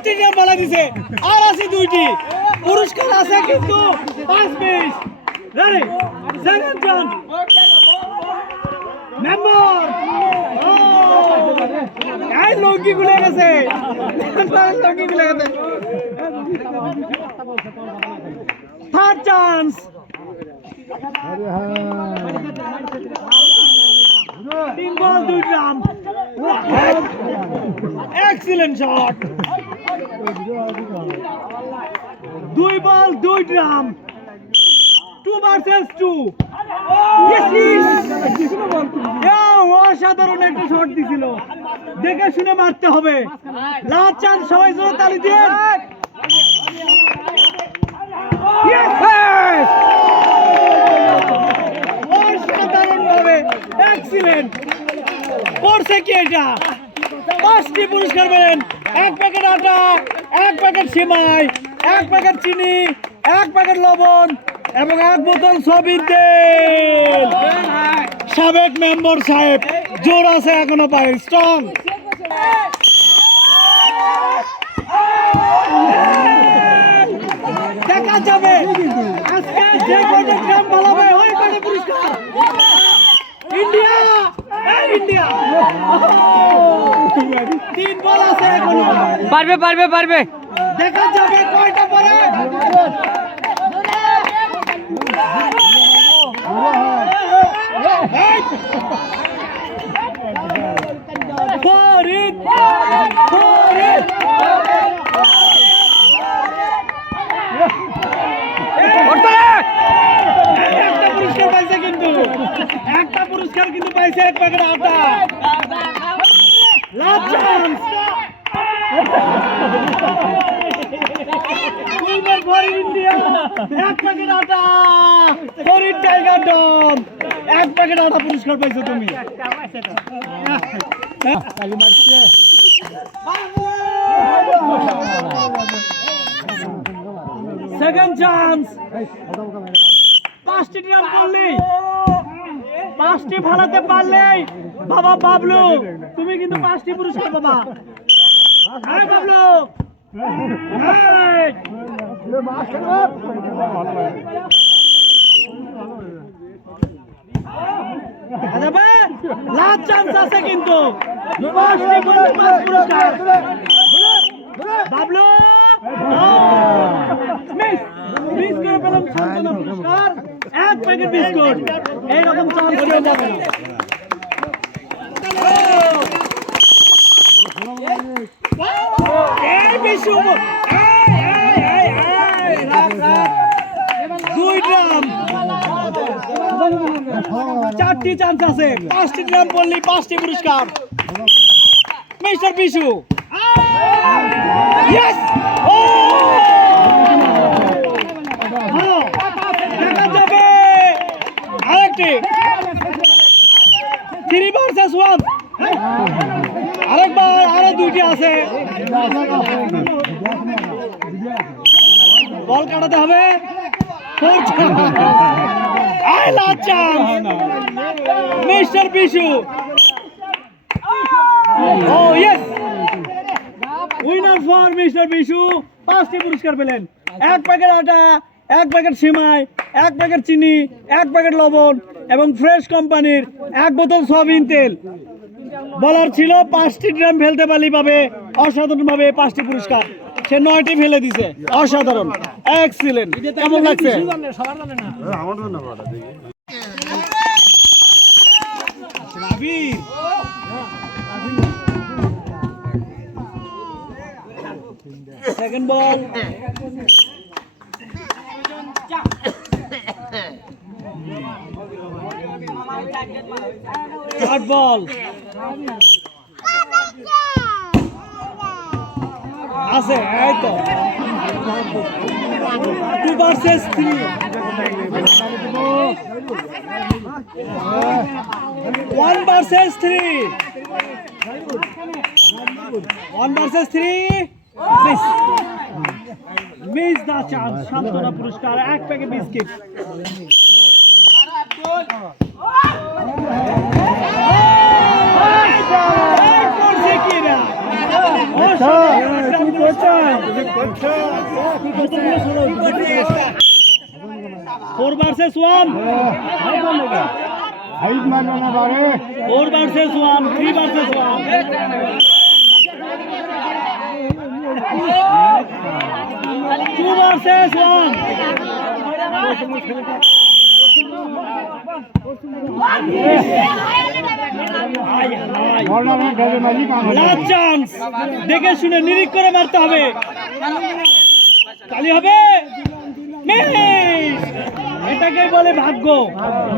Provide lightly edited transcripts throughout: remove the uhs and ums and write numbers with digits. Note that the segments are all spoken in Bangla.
4টি ড্রাম বলা দিছে আর আছে 2টি পুরস্কার আছে কিন্তু 5 piece ready second chance member এই লঙ্কি গুলে গেছে লঙ্কি গুলে গেছে থার্ড চান্স তিন বল 2 ড্রাম এক্সিলেন্ট শট 2 বল 2 ড্রাম 2 ভার্সেস 2 অসাধারণ একটা শট দিছিল দেখে শুনে মারতে হবে লাস্ট চান্স সবাই জোরে তালি দিয়ে অসাধারণ ভাবে এক্সিলেন্ট করছে কি এটা 5টি পুরস্কার পেলেন 1 প্যাকেট আটা 1 প্যাকেট সিমাই 1 প্যাকেট চিনি 1 প্যাকেট লবণ এবং 1 বোতল সয়াবিন তেল সাবেক মেম্বার সাহেব জোর আছে এখনো পায় স্ট্রং দেখা যাবে আজকে যে কয়টা গ্রাম ভালো হবে ওই কয়টা পুরস্কার ইন্ডিয়া ইন্ডিয়া 3 বল আছে এখনো পারবে দেখা যাবে কয়টা পরে ফরিদ একটা পুরস্কার পাইছে কিন্তু পাইছে 1 প্যাকেট আটা লাস্ট চান্স ইন্ডিয়া 1 প্যাকেট আটা ফরিদ টাইগার ডম 1 প্যাকেট আটা পুরস্কার পাইছো তুমি সেকেন্ড চান্স 5টি ড্রাম করলেই 5টি ফালাতে পারলেই বাবা বাবলু তুমি কিন্তু 5টি পুরস্কার পাবা হ্যাঁ বাবলু লাস্ট চান্স আছে কিন্তু 5টি পুরস্কার বাবলু মিস করে পেলাম সান্ত্বনা পুরস্কার 1 প্যাকেট বিস্কুট এইরকম চান্স করে যাবে এই বিশু 2 ড্রাম 4টি চান্স আছে 5টি ড্রাম পড়লি 5টি পুরস্কার মিস্টার বিশু ইয়েস ও দেখা যাবে আরেকটি 3 ভার্সেস 1 আরেকবার আরো 2টি আছে বল কাটাতে হবে মিস্টার বিশু ও yes winner for mister Bishu 5টি পুরস্কার পেলেন 1 প্যাকেট আটা 1 প্যাকেট সিমাই 1 প্যাকেট চিনি 1 প্যাকেট লবণ এবং ফ্রেশ কোম্পানির 1 বোতল সয়াবিন তেল বলার ছিল 5টি ড্রাম ফেলতে পারলি পাবে অসাধারণ ভাবে 5টি পুরস্কার সে 9টি ফেলে দিছে অসাধারণ এক্সিলেন্ট কেমন লাগছে সেকেন্ড বল থার্ড বল আছে এই তো 2 ভার্সেস 3 1 ভার্সেস 3 মিস দা চান্স সান্ত্বনা পুরস্কার 1 packet biscuit 4 versus 1. 4 versus 1. 3 versus 1. 2 versus 1. Last chance, দেখে শুনে নিরিখ করে মারতে হবে। তালি হবে। মিস, এটাকেই বলে ভাগ্য।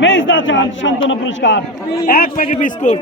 মিস দা চান্স, সান্ত্বনা পুরস্কার, 1 প্যাকেট বিস্কুট।